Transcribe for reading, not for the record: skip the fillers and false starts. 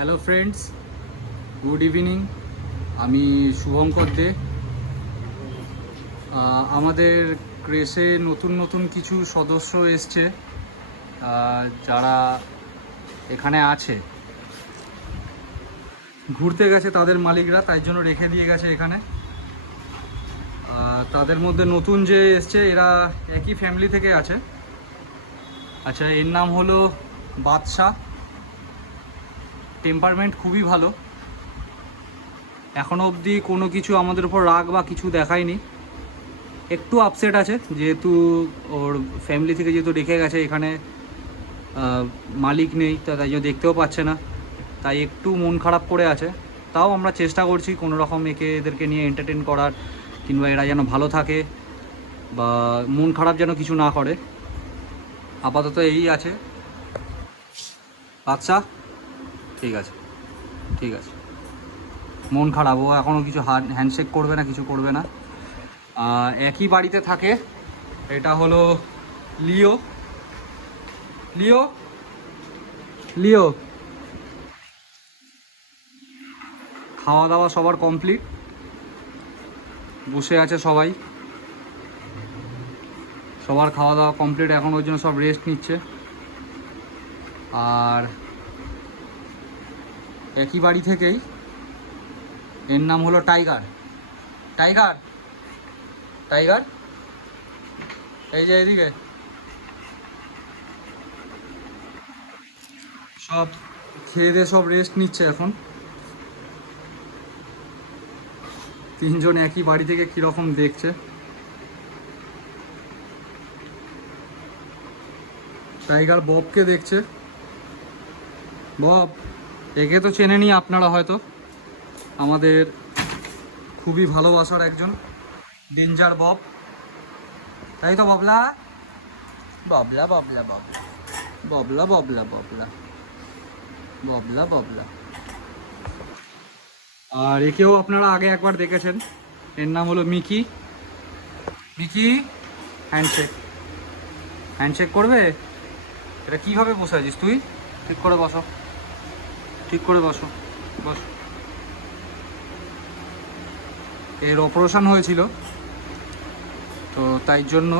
Hello friends, good evening. আমি শুভঙ্কর দে। আমাদের ক্রেসে নতুন নতুন কিছু সদস্য এসছে যারা এখানে আছে। ঘুরতে গেছে তাদের মালিকরা, তাই জন্য রেখে দিয়ে গেছে এখানে। তাদের মধ্যে নতুন যে এসছে এরা একই ফ্যামিলি থেকে আছে। আচ্ছা, এর নাম হলো বাদশা। টেম্পারমেন্ট খুবই ভালো, এখনও অবধি কোনো কিছু আমাদের উপর রাগ বা কিছু দেখায়নি। একটু আপসেট আছে যেহেতু ওর ফ্যামিলি থেকে যেহেতু রেখে গেছে এখানে, মালিক নেই, তাই জন্য দেখতেও পাচ্ছে না, তাই একটু মন খারাপ করে আছে। তাও আমরা চেষ্টা করছি কোনো রকম এদেরকে নিয়ে এন্টারটেন করার, কিংবা এরা যেন ভালো থাকে বা মন খারাপ যেন কিছু না করে। আপাতত এই আছে। আচ্ছা, ঠিক আছে ঠিক আছে। মন খারাপ, ও এখনও কিছু হ্যান্ডশেক করবে না, কিছু করবে না। একই বাড়িতে থাকে। এটা হলো লিও। লিও লিও খাওয়া দাওয়া সবার কমপ্লিট, বসে আছে সবাই। সবার খাওয়া দাওয়া কমপ্লিট, এখন ওর জন্য সব রেস্ট নিচ্ছে। আর একই বাড়ি থেকেই, এর নাম হলো টাইগার। টাইগার টাইগার এই যে এদিকে সব খেয়ে দিয়ে সব রেস্ট নিচ্ছে এখন। তিনজন একই বাড়ি থেকে কীরকম দেখছে। টাইগার ববকে দেখছে। বব, একে তো চেনেনি আপনারা হয়তো, আমাদের খুবই ভালোবাসার একজন ডেঞ্জার বব, তাই তো ববলা? ববলা ববলা ববলা ববলা ববলা ববলা ববলা। আর একেও আপনারা আগে একবার দেখেছেন, এর নাম হলো মিকি। Mickey, handshake. হ্যান্ডশেক করবে? এটা কীভাবে বসে আছিস তুই? ঠিক করে বসো, ঠিক করে বসো, বস। এর অপারেশন হয়েছিল, তো তাই জন্য